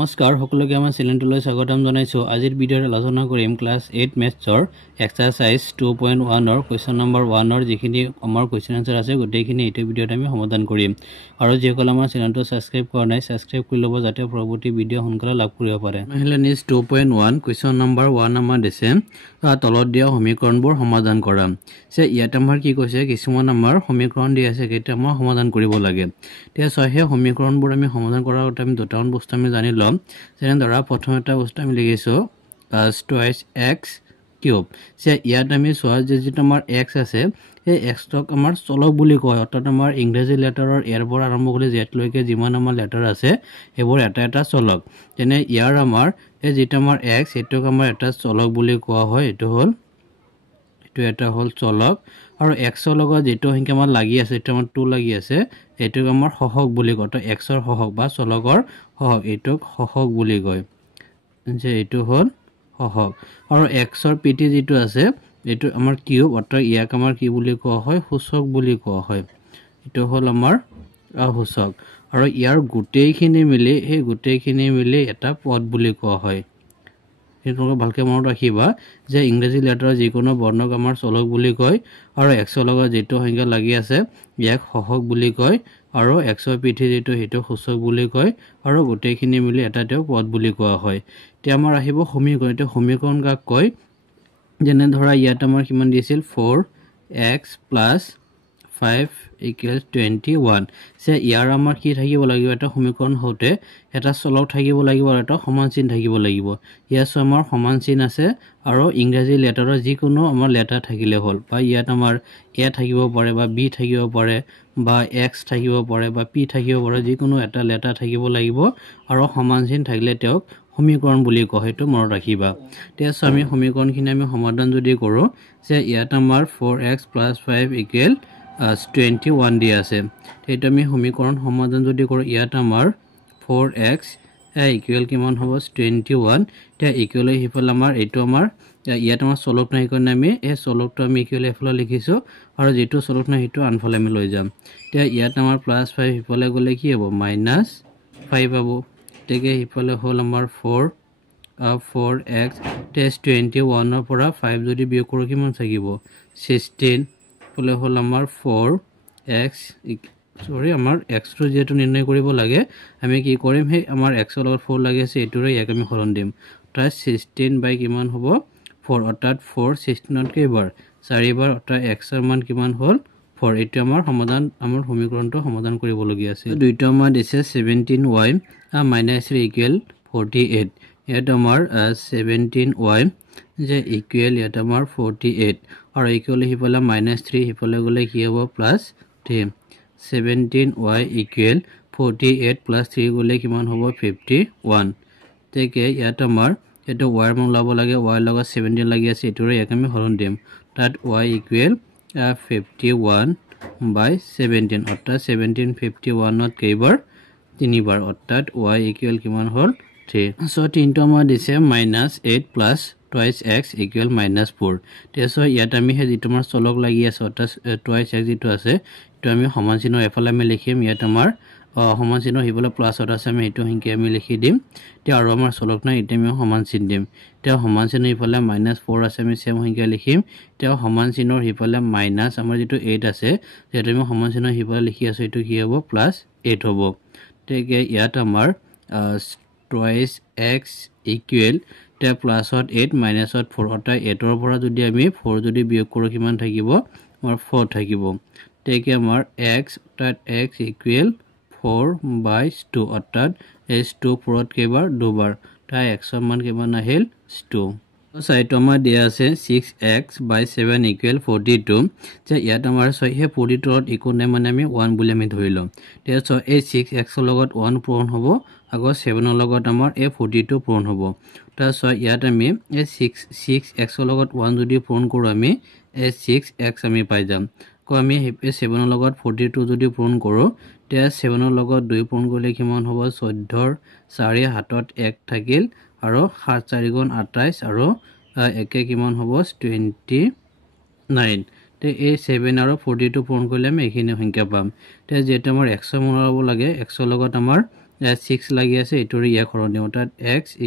নমস্কাৰ সকলোকে আমাৰ চেনেলটোলৈ স্বাগতম জনাইছো। আজিৰ ভিডিঅ'ত আলোচনা কৰিম ক্লাছ 8 মেথছৰ এক্সাৰসাইজ 2.1 ৰ কোৱেশ্চন নম্বৰ 1 ৰ যিখিনি আমাৰ কোৱেশ্চন আনসাৰ আছে গোটেইখিনি এই ভিডিঅ'ত আমি সমাধান কৰিম। আৰু যিসকল আমাৰ চেনেলটো সাবস্ক্ৰাইব কৰা নাই সাবস্ক্ৰাইব কৰি ল'ব যাতে পৰৱৰ্তী ভিডিঅ' সোনকালে লাভ কৰিব পাৰে। মেহলেনিছ 2.1 কোৱেশ্চন নম্বৰ 1 আমাৰ দিছে তলত দিয়া সমীকৰণবোৰ সমাধান কৰা। সে ইয়াত আমাৰ কি কৈছে কিছুমান আমাৰ সমীকৰণ দি আছে কেইটা আমাৰ সমাধান কৰিব লাগে। তে সেই সমীকৰণবোৰ আমি সমাধান কৰাৰ আগতে আমি দুটামান বস্তু আমি জানি লম। যেনে ধৰা প্ৰথম এটা বস্তু আমি লিখিছো twice x কিউব। সে ইয়াত আমি চোৱা যে যেটো আমাৰ x আছে এই x টক আমাৰ চলক বুলি কয়। অৰ্থাৎ আমাৰ ইংৰাজী লেটাৰৰ এৰ পৰা আৰম্ভ কৰি z লৈকে যিমান আমাৰ লেটাৰ আছে এবোৰ এটা এটা চলক। যেনে ইয়াৰ আমাৰ এই যেটো আমাৰ x এটোক আমাৰ এটা চলক বুলি কোৱা হয়। এটো এটা হল চলক। আৰু x ৰ লগত যেটো সংখ্যা আমাৰ লাগি আছে এটো আমাৰ 2 লাগি আছে এটোক আমাৰ সহগ বুলি কয়। তো x ৰ সহগ বা চলকৰ সহগ এটোক সহগ বুলি কয়। যে এটো হল সহগ। আৰু x ৰ পিটি যেটো আছে এটো আমাৰ কিউব। অৰ্থাৎ ইয়াক আমাৰ কি বুলি কোৱা হয় সূচক বুলি কোৱা হয়। এটো হল আমাৰ সূচক। আৰু ইয়াৰ গোটেইখিনি মিলি এটা পদ বুলি কোৱা হয়। এটো ভালকে মনত ৰাখিবা যে ইংৰাজী লেটাৰৰ যিকোনো বৰ্ণক আমাৰ চলক বুলি কয়। আৰু x ৰ লগত যেটো সংখ্যা লাগি আছে ইয়াক সহগ বুলি কয়। আৰু x ৰ পিঠি যেটো হেটো সূচক বুলি কয়। আৰু গোটেইখিনি মিলি এটা পদ বুলি কোৱা হয়। তে আমাৰ আহিব সমীকৰণ। এটো সমীকৰণ কাক কয়? যেনে ধৰা ইয়াত আমাৰ কিমান দিছিল 4x + 5 = 21। সে ইয়াৰ আমাৰ কি থাকিব লাগিব এটা সমীকৰণ হওঁতে এটা চলক থাকিব লাগিব আৰু এটা সমান চিন থাকিব লাগিব। ইয়াত আমাৰ সমান চিন আছে আৰু ইংৰাজী লেটাৰৰ যিকোনো আমাৰ লেটাৰ থাকিলে হ'ল। বা ইয়াত আমাৰ a থাকিব পাৰে বা b থাকিব পাৰে বা x থাকিব পাৰে বা p থাকিব পাৰে যিকোনো এটা লেটাৰ থাকিব লাগিব আৰু সমান চিন থাকিলে তেওঁক সমীকৰণ বুলি কয়। হেতু মনত ৰাখিবা। তেছ আমি সমীকৰণখিনি আমি সমাধান যদি কৰো যে ইয়াত আমাৰ 4x + 5 = 21 দি আছে। হেতু আমি সমীকৰণ সমাধান যদি কৰো ইয়াত আমাৰ 4x = কিমান হ'ব 21। তে ইকুৱেল হিফাল আমাৰ এটো আমাৰ ইয়াত আমাৰ চলক নাই কাৰণে আমি এই চলকটো আমি ইকুৱেল হিফালে লিখিছো আৰু যেটো চলক নাই হেতু আনফালে আমি লৈ যাম। তে ইয়াত আমাৰ +5 হিফালে গলে কি হ'ব -5 পাবো। তেকে হিফালে হল আমাৰ 4x তে 21 ৰ পৰা 5 যদি বিয়োগ কৰো কিমান থাকিব 16। ফলে হল আমাৰ 4x আমাৰ x টো যেটো নিৰ্ণয় কৰিব লাগে আমি কি কৰিম হে আমাৰ x ৰ লগত 4 লাগি আছে এটোৰে ইয়াক আমি হৰণ দিম। তাই 16 বাই কিমান হ'ব 4। অৰ্থাৎ 4 16ত কেইবাৰ 4 বাৰ। অৰ্থাৎ x ৰ মান কিমান হ'ল 4। এটো আমাৰ সমাধান আমাৰ সমীকৰণটো সমাধান কৰিব লগিয়া আছে। দুইটা আমাৰ দিছে 17y - 3 = 48। ইয়াত আমাৰ 17y যে ইকুৱেল ইয়াত আমাৰ 48 আৰু ইকুৱেল হিফালে -3 হিফালে গলে কি হ'ব +3। 17y = 48 + 3 গলে কিমান হ'ব 51। তেকে ইয়াত আমাৰ এটো y ৰ মান লাব লাগে y লগত 17 লাগি আছে এটোৰে ইয়াক আমি হৰণ দিম। তাত y = 51/17। অৰ্থাৎ 17 51ত কেইবাৰ 3 বাৰ। অৰ্থাৎ y = কিমান হ'ল 3। সো তিনটো আমাৰ দিছে -8 + twice x = -4। তেছো ইয়াত আমি হে যেটো আমাৰ চলক লাগি আছে অৰ্থাৎ twice x যেটো আছে এটো আমি সমান চিনৰ এফালে আমি লিখিম। ইয়াত আমাৰ সমান চিনৰ হিফালে প্লাছত আছে আমি এটো সংখ্যা আমি লিখি দিম। তে আৰু আমাৰ চলক নাই এটা আমি সমান চিন দিম। তে সমান চিনৰ হিফালে -4 আছে আমি সেম সংখ্যা লিখিম। তে সমান চিনৰ হিফালে মাইনাস আমাৰ যেটো 8 আছে যেটো আমি সমান চিনৰ হিফালে লিখি আছো এটো কি হ'ব +8 হ'ব। তেকে ইয়াত আমাৰ twice x = তে প্লাছত 8 মাইনাছত 4। অৰ্থাৎ 8 ৰ পৰা যদি আমি 4 যদি বিয়োগ কৰো কিমান থাকিব আমাৰ 4 থাকিব। তেকে আমাৰ x অৰ্থাৎ x = 4/2। অৰ্থাৎ h2 4ত কেইবাৰ 2 বাৰ। তাই x ৰ মান কিমান আহিল 2। সাইটো আমাৰ দিয়া আছে 6x/7 = 42। যে ইয়াত আমাৰ হে 42 ত একো নাই মানে আমি 1 বুলি আমি ধৰি লম। তে এই 6x ৰ লগত 1 পূৰণ হ'ব আকৌ 7 ৰ লগত আমাৰ এই 42 পূৰণ হ'ব। তাৰ ইয়াত আমি এই 6x ৰ লগত 1 যদি পূৰণ কৰো আমি এই 6x আমি পাই যাম। কো আমি 7 ৰ লগত 42 যদি পূৰণ কৰো তে 7 ৰ লগত 2 পূৰণ কৰিলে কিমান হ'ব 14 ৰ 4 হাতত 1 থাকিল আৰু 7 4 গুণ 28 আৰু একে কিমান হ'ব 29। তে এই 7 আৰু 42 পূৰণ কৰিলে আমি এইখিনি সংখ্যা পাম। তে যেটো আমাৰ x ৰ মান হ'ব লাগে x ৰ লগত আমাৰ 6 লাগি আছে এটোৰ ইয়াক হৰণ দিম অৰ্থাৎ x =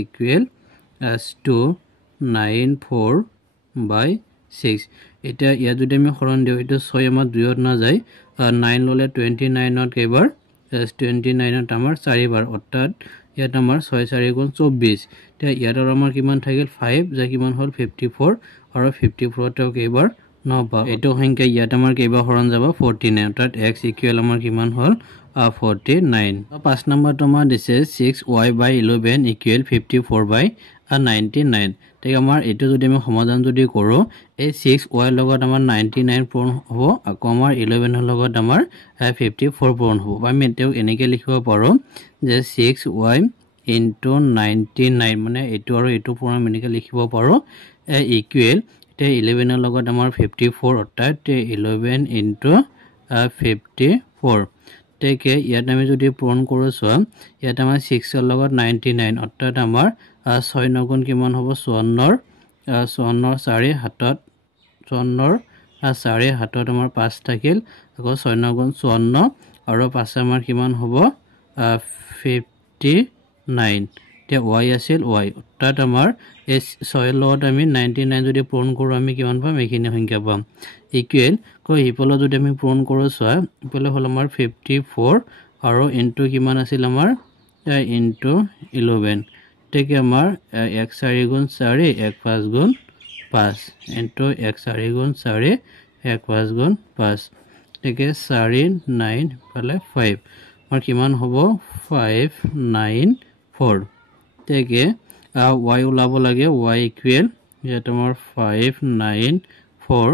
294/6 এটা ইয়া যদি আমি হৰণ দিও এটো 6 আমাৰ 2ত না যায় 9 ললে 29ত কেবাৰ 29ত আমাৰ 4 বাৰ অৰ্থাৎ ইয়াত আমাৰ 6 4 গুণ 24 তে ইয়াত আমাৰ কিমান থাকিল 5 যা কিমান হল 54 আৰু 54 তে কেবাৰ 9 পা এটো সংখ্যা ইয়াত আমাৰ কেবাৰ হৰণ যাব 49 অৰ্থাৎ x = আমাৰ কিমান হল 49 5 নম্বৰ তোমাৰ দিছে 6y/11 = 54/99 তে আমাৰ এটো যদি আমি সমাধান যদি কৰো এই 6y লগত আমাৰ 99 পূৰণ হ'ব আকৌ আমাৰ 11 ৰ লগত আমাৰ 54 পূৰণ হ'ব আমি এটো এনেকৈ লিখিব পাৰো যে 6y * 99 মানে এটো আৰু এটো পূৰণ এনেকৈ লিখিব পাৰো ইকুৱেল তে 11 ৰ লগত আমাৰ 54 অৰ্থাৎ 11 * 54 তেকে ইয়াত আমি যদি পূৰণ কৰো সোৱা ইয়াত আমাৰ 6 ৰ লগত 99 অৰ্থাৎ আমাৰ 6 9 গুণ কিমান হ'ব 54 4 হাতত 54 4 হাতত আমাৰ 5 থাকিল আকৌ 6 9 গুণ 54 আৰু 5 আমাৰ কিমান হ'ব 59 তে y আছিল y অৰ্থাৎ আমাৰ এই 6 ৰ লগত আমি 99 যদি পূৰণ কৰো আমি কিমান পাম এইখিনি সংখ্যা পাম ইকুৱেল কো হিপলে যদি আমি পূৰণ কৰো সোৱা হিপলে হল আমাৰ 54 আৰু ইনটু কিমান আছিল আমাৰ ইনটু 11 তেকে আমাৰ 1 4 গুণ 4 1 5 গুণ 5 ইনটু 1 4 গুণ 4 1 5 গুণ 5 তেকে 4 9 পালে 5 আমাৰ কিমান হ'ব 594 তেকে y ওলাব লাগে y ইকুৱেল যেটা আমাৰ 594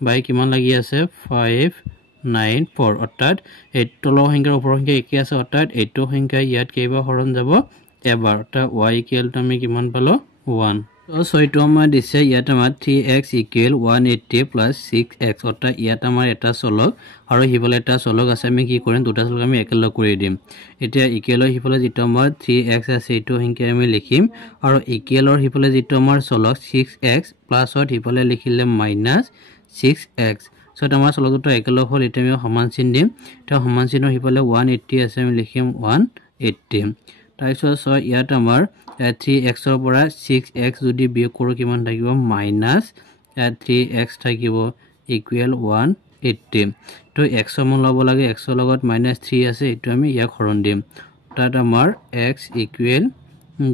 বাই কিমান লাগি আছে 594 অৰ্থাৎ এই তলৰ সংখ্যাৰ ওপৰৰ সংখ্যা একে আছে অৰ্থাৎ এইটো সংখ্যা ইয়াত কেইবা হৰণ যাব এবাৰ অৰ্থাৎ y ইকুৱেল আমি কিমান পালো 1 তো সৈটো আমাৰ দিছে ইয়াত আমাৰ 3x = 180 + 6x অৰ্থাৎ ইয়াত আমাৰ এটা চলক আৰু হিফালে এটা চলক আছে আমি কি কৰিম দুটা চলক আমি একেলগ কৰি দিম এতিয়া ইকুৱেলৰ হিফালে যেটো আমাৰ 3x আছে এটো সংখ্যা আমি লিখিম আৰু ইকুৱেলৰ হিফালে যেটো আমাৰ চলক 6x প্লাসত হিফালে লিখিলে -6x সো আমাৰ চলক দুটো একেলগ হল এটা আমি সমান চিন দিম এটা সমান চিনৰ হিফালে 180 আছে আমি লিখিম 180 তাৰপিছত সো ইয়াত আমাৰ 3x ৰ পৰা 6x যদি বিয়োগ কৰো কিমান থাকিব -3x থাকিব ইকুৱেল 180 তো x সমান লব লাগে x ৰ লগত -3 আছে এটো আমি ইয়াক হৰণ দিম তাত আমাৰ x ইকুৱেল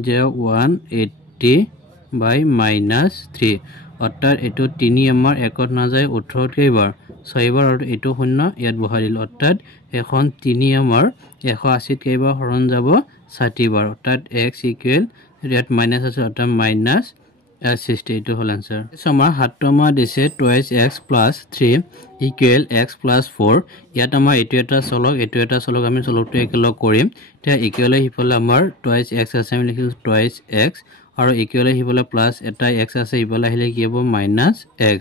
যে 180/-3 অৰ্থাৎ এটো 3 আমাৰ একত না যায় 18 কেইবাৰ 6 বাৰ আৰু এটো শূন্য ইয়াত বহাই দিল অৰ্থাৎ এখন 3 আমাৰ 180 কেইবাৰ হৰণ যাব 60 বাৰ অৰ্থাৎ x ইকুৱেল ইয়াত মাইনাস আছে অৰ্থাৎ -60 এটো হল आंसर আমাৰ হাতটো আমাৰ দিছে 2x + 3 ইকুৱেল x + 4 ইয়াত আমাৰ এটো এটা চলক আমি চলকটো একেলগ কৰিম তে ইকুৱেল হিফালে আমাৰ 2x আছে আমি লিখিছো 2x আৰু ইকুৱেল হিফালে প্লাস এটা x আছে ইফালে আহিলে কি হ'ব -x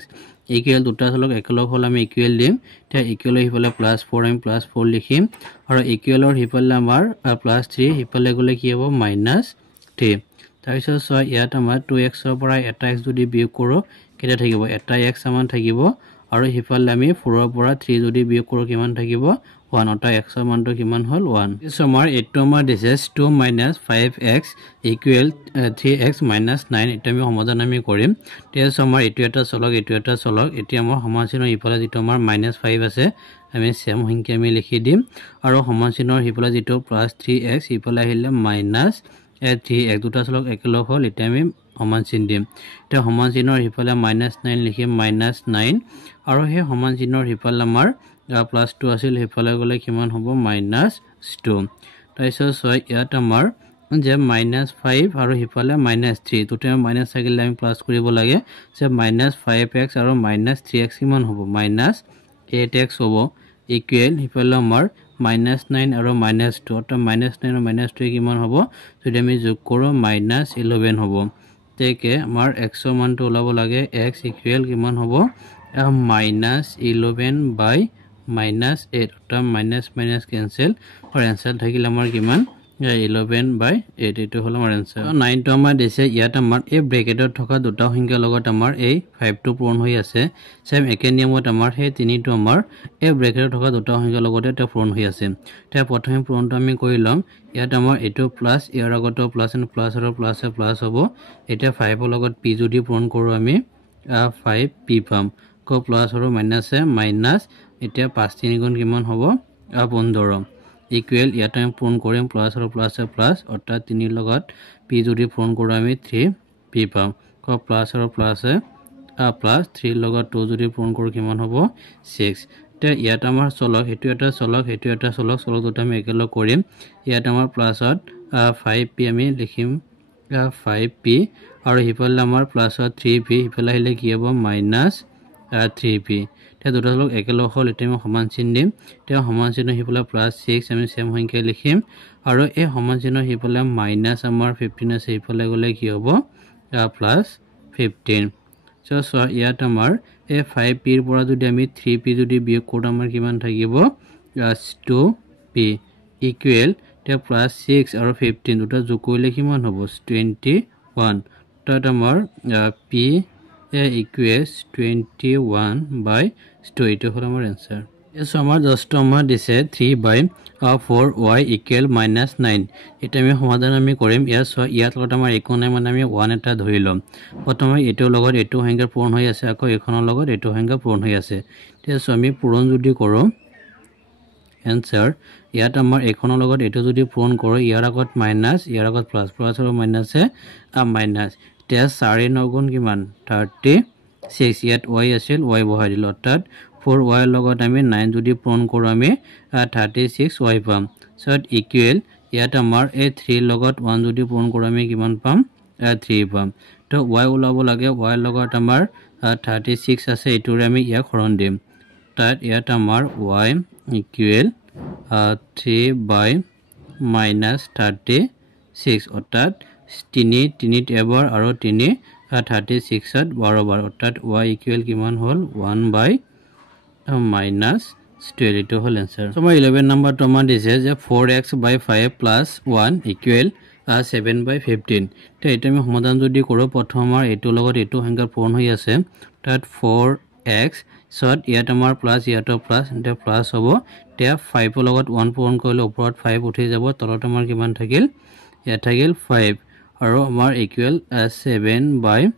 ইকুৱেল দুটা চলক একেলগ হল আমি ইকুৱেল দিম তে ইকুৱেল হিফালে +4 আমি +4 লিখিম আৰু ইকুৱেলৰ হিফালে আমাৰ +3 হিফালে গলে কি হ'ব -3 তাৰপিছত সো ইয়াত আমাৰ 2x ৰ পৰা এটা x যদি বিয়োগ কৰো কেটা থাকিব এটা x সমান থাকিব আৰু হিফালে আমি 4 ৰ পৰা 3 যদি বিয়োগ কৰো কিমান থাকিব 1 অটা x ৰ মানটো কিমান হল 1 সো আমাৰ এটো আমাৰ দিছে 2 - 5x ইকুৱেল 3x - 9 এটা আমি সমাধান আমি কৰিম তে সো আমাৰ এটো এটা চলক এতিয়া আমাৰ সমান চিনৰ হিফালে যেটো আমাৰ -5 আছে আমি সেম সংখ্যা আমি লিখি দিম আৰু সমান চিনৰ হিফালে যেটো +3x হিফালে আহিলে -3x দুটা চলক একেলগ হল এটা আমি সমান চিন দিম তে সমান চিনৰ হিফালে -9 লিখিম -9 আৰু হে সমান চিনৰ হিফালে আমাৰ +2 আছিল হিফালে গলে কিমান হ'ব -2 তাৰপিছত ইয়াত আমাৰ যে -5 আৰু হিফালে -3 দুটা মাইনাস থাকিলে আমি প্লাস কৰিব লাগে যে -5x আৰু -3x কিমান হ'ব -8x হ'ব ইকুৱেল হিফালে আমাৰ -9 আৰু -2 অৰ্থাৎ -9 আৰু -2 কিমান হ'ব যদি আমি যোগ কৰো -11 হ'ব তেকে আমাৰ x ৰ মানটো ওলাব লাগে x ইকুৱেল কিমান হ'ব -11/-8 অৰ্থাৎ মাইনাস কেনসেল আৰু আনসাৰ থাকিল আমাৰ কিমান 11/8 এইটো হল আমাৰ आंसर 9 টো আমাৰ দিছে ইয়াত আমাৰ এই ব্ৰেকেটত থকা দুটা সংখ্যাৰ লগত আমাৰ এই 5 টো পূৰণ হৈ আছে সেম একে নিয়মত আমাৰ সেই 3 টো আমাৰ এই ব্ৰেকেটত থকা দুটা সংখ্যাৰ লগতে এটা পূৰণ হৈ আছে তেতিয়া প্ৰথমে পূৰণটো আমি কৰি লম ইয়াত আমাৰ এইটো প্লাস ইয়াৰ আগতো প্লাস আৰু প্লাস আৰু প্লাস হ'ব এটা 5 ৰ লগত p যদি পূৰণ কৰো আমি 5p পাম কো প্লাস আৰু মাইনাস এতিয়া 5 3 গুণ কিমান হ'ব 15 ইকুৱেল ইয়াত আমি পূৰণ কৰিম প্লাস আৰু প্লাস অৰ্থাৎ 3 লগত p যদি পূৰণ কৰো আমি 3p পাম কো প্লাস আৰু প্লাস 3 লগত 2 যদি পূৰণ কৰো কিমান হ'ব 6 তে ইয়াত আমাৰ চলক হেতু এটা চলক দুটা আমি একেলগ কৰিম ইয়াত আমাৰ প্লাসত 5p আমি লিখিম 5p আৰু হিফালে আমাৰ প্লাসত 3p হিফালে আহিলে কি হ'ব -3p তে দুটা লগ একেলগ হল এটা আমি সমান চিহ্ন দিম তে সমান চিহ্ন হিফালে +6 আমি সেম সংখ্যা লিখিম আৰু এই সমান চিহ্ন হিফালে মাইনাস আমাৰ 15 আছে হিফালে গলে কি হ'ব +15 সো ইয়াত আমাৰ এই 5p ৰ পৰা যদি আমি 3p যদি বিয়োগ কৰো আমাৰ কিমান থাকিব 2p ইকুৱেল তে +6 আৰু 15 দুটা যোগ কৰিলে কিমান হ'ব 21 তাত আমাৰ p equals 21/2 এইটো হল আমাৰ आंसर এসো আমাৰ জাস্ট আমাৰ দিছে 3/4y equal -9 এটা আমি সমাধান আমি কৰিম ইয়াত লগত আমাৰ একো নাই মানে আমি 1 এটা ধৰি লম প্ৰথমে এটো লগত এটো সংখ্যা পূৰণ হৈ আছে আকৌ এখনৰ লগত এটো সংখ্যা পূৰণ হৈ আছে তেসো আমি পূৰণ যদি কৰো आंसर ইয়াত আমাৰ এখনৰ লগত এটো যদি পূৰণ কৰো ইয়াৰ আগত মাইনাস ইয়াৰ আগত প্লাস আৰু মাইনাসে মাইনাস তে 4 গুণ কিমান 36 ইয়াত y আছিল y বহাই দিল অৰ্থাৎ 4y লগত আমি 9 যদি পূৰণ কৰো আমি 36y পাম সো ইকুৱেল ইয়াত আমাৰ এই 3 লগত 1 যদি পূৰণ কৰো আমি কিমান পাম 3 পাম তো y ওলাব লাগে y লগত আমাৰ 36 আছে এটোৰে আমি ইয়াক হৰণ দিম তাত ইয়াত আমাৰ y ইকুৱেল 3 -36 অৰ্থাৎ 3 এবাৰ আৰু 3 36 ত 12 বাৰ অৰ্থাৎ y ইকুৱেল কিমান হল 1/-12 এইটো হল आंसर সো আমাৰ 11 নম্বৰটো আমাৰ দিছে যে 4x/5 + 1 ইকুৱেল 7/15 তে এটা আমি সমাধান যদি কৰো প্ৰথম আমাৰ এটো লগত এটো সংখ্যা পূৰণ হৈ আছে তাত 4x সত ইয়াত আমাৰ প্লাস ইয়াতো প্লাস এটা প্লাস হ'ব তে 5 ৰ লগত 1 পূৰণ কৰিলে ওপৰত 5 উঠি যাব তলত আমাৰ কিমান থাকিল ইয়াত থাকিল 5 আৰু আমাৰ ইকুৱেল 7/8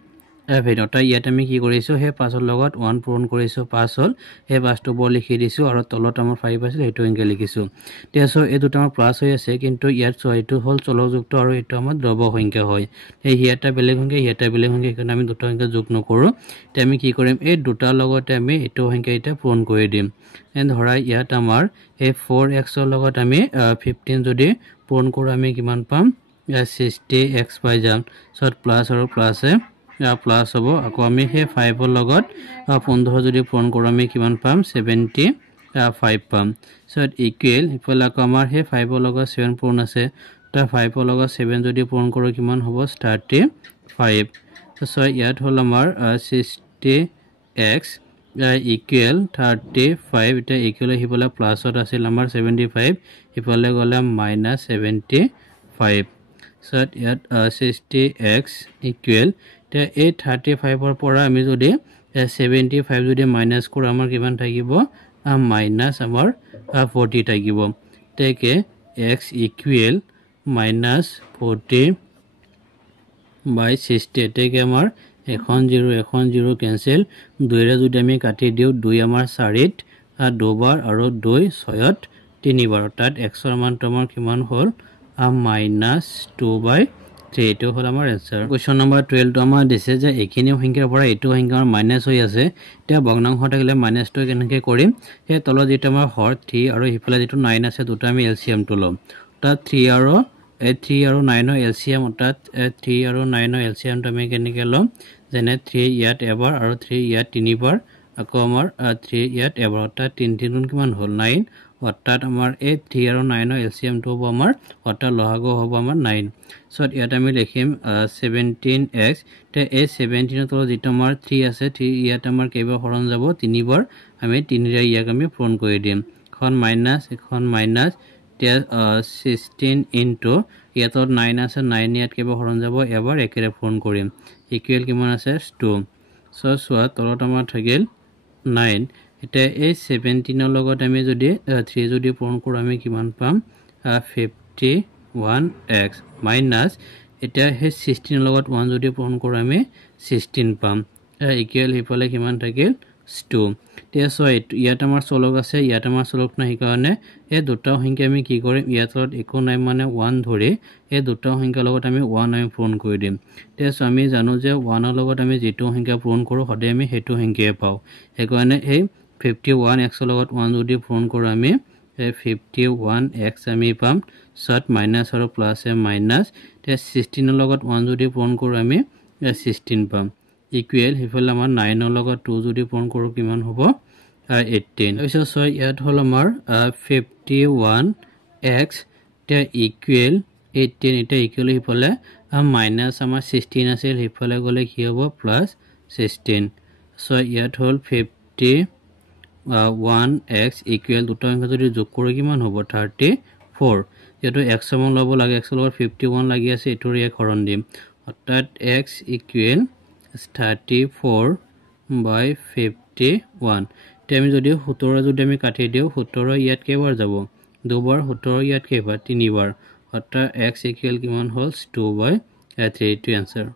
অৰ্থাৎ ইয়াত আমি কি কৰিছো হে 5 ৰ লগত 1 পূৰণ কৰিছো 5 হল হে 5 টো বৰ লিখি দিছো আৰু তলত আমাৰ 5 আছিল হেতু সংখ্যা লিখিছো তেসো এই দুটা আমাৰ প্লাস হৈ আছে কিন্তু ইয়াত এইটো হল চলকযুক্ত আৰু এটো আমাৰ দ্ৰব্য সংখ্যা হয় এই হিয়াটা বেলেগ সংখ্যা সেইকাৰণে আমি দুটা সংখ্যা যোগ নকৰো তে আমি কি কৰিম এই দুটা লগতে আমি এটো সংখ্যা এটা পূৰণ কৰি দিম এন্ড ধৰা ইয়াত আমাৰ এই 4x ৰ লগত আমি 15 যদি পূৰণ কৰো আমি কিমান পাম 60x পাই যাম সত প্লাস আৰু প্লাসে প্লাস হ'ব আকৌ আমি হে 5 ৰ লগত 15 যদি পূৰণ কৰো আমি কিমান পাম 75 পাম সত ইকুৱেল ইফালে আকৌ আমাৰ হে 5 ৰ লগত 7 পূৰণ আছে তা 5 ৰ লগত 7 যদি পূৰণ কৰো কিমান হ'ব 35 সো ইয়াত হল আমাৰ 60x ইকুৱেল 35 এটা ইকুৱেল হিবলে প্লাসত আছিল আমাৰ 75 ইফালে গলে -75 সত ইয়াত 60x ইকুৱেল তে এই 35 ৰ পৰা আমি যদি 75 যদি মাইনাস কৰো আমাৰ কিমান থাকিব মাইনাস আমাৰ 40 থাকিব তেকে x ইকুৱেল -40/60 তেকে আমাৰ এখন 0 কেনসেল 2 ৰে যদি আমি কাটি দিও 2 আমাৰ 4 ত 2 বাৰ আৰু 2 6 ত 3 বাৰ অৰ্থাৎ x ৰ মানটো আমাৰ কিমান হল -2/3 এইটো হল আমাৰ आंसर কোৱেশ্চন নম্বৰ 12 টো আমাৰ দিছে যে এখিনি সংখ্যাৰ পৰা এটো সংখ্যা মাইনাস হৈ আছে তে ভগ্নাংশ থাকিলে মাইনাসটো কেনেকৈ কৰিম এই তলত যেটো আমাৰ হৰ 3 আৰু হিফালে যেটো 9 আছে দুটা আমি এলসিএম টো লম অৰ্থাৎ 3 আৰু 9 ৰ এলসিএম অৰ্থাৎ 3 আৰু 9 ৰ এলসিএম টো আমি কেনেকৈ লম যেনে 3 ইয়াত এবাৰ আৰু 3 ইয়াত 3 বাৰ আকৌ আমাৰ 3 ইয়াত এবাৰ অৰ্থাৎ 3 গুণ কিমান হল 9 অৰ্থাৎ আমাৰ এই 3 আৰু 9 ৰ এলসিএম টো হ'ব আমাৰ অৰ্থাৎ লসাগু হ'ব আমাৰ 9 সো ইয়াত আমি লিখিম 17x তে এই 17 ৰ তলত যেটো আমাৰ 3 আছে 3 ইয়াত আমাৰ কেইবা হৰণ যাব 3 বাৰ আমি 3 ৰে ইয়াক আমি পূৰণ কৰি দিম এখন মাইনাস এতিয়া 16 ইনটু ইয়াত 9 আছে 9 ইয়াত কেবা হৰণ যাব এবাৰ একেৰে পূৰণ কৰিম ইকুৱেল কিমান আছে 2 সো সোৱা তলত আমাৰ থাকিল 9 এতিয়া এই 17 ৰ লগত আমি যদি 3 যদি পূৰণ কৰো আমি কিমান পাম 51x মাইনাস এতিয়া হে 16 ৰ লগত 1 যদি পূৰণ কৰো আমি 16 পাম ইকুৱেল হিফালে কিমান থাকিল 2 তে সো ইয়াত আমাৰ চলক আছে ইয়াত আমাৰ চলক নাই কাৰণে এই দুটা সংখ্যা আমি কি কৰিম ইয়াত একো নাই মানে 1 ধৰি এই দুটা সংখ্যাৰ লগত আমি 1 আমি পূৰণ কৰি দিম তে সো আমি জানো যে 1 ৰ লগত আমি যেটো সংখ্যা পূৰণ কৰো হদে আমি হেতু সংখ্যাই পাও এই কাৰণে এই 51x ৰ লগত 1 যদি পূৰণ কৰো আমি 51x আমি পাম সত মাইনাস আৰু প্লাস এ মাইনাস তে 16 ৰ লগত 1 যদি পূৰণ কৰো আমি 16 পাম ইকুৱেল হিফালে আমাৰ 9 ৰ লগত 2 যদি পূৰণ কৰো কিমান হ'ব 18 তাৰপিছত সো ইয়াত হল আমাৰ 51x তে ইকুৱেল 18 এটা ইকুৱেল হিফালে মাইনাস আমাৰ 16 আছিল হিফালে গলে কি হ'ব প্লাস 16 সো ইয়াত হল 51x ইকুৱেল দুটা সংখ্যা যদি যোগ কৰো কিমান হ'ব 34 যেটো x সমান লব লাগে x লগত 51 লাগি আছে এটোৰ এক হৰণ দিম অৰ্থাৎ x ইকুৱেল 34 by 51 তে আমি যদি 17 যদি আমি কাটি দিও 17 ইয়াত কেবাৰ যাব দুবাৰ 17 ইয়াত কেবাৰ তিনিবাৰ অৰ্থাৎ x ইকুৱেল কিমান হ'ল 2/3 টু আনসাৰ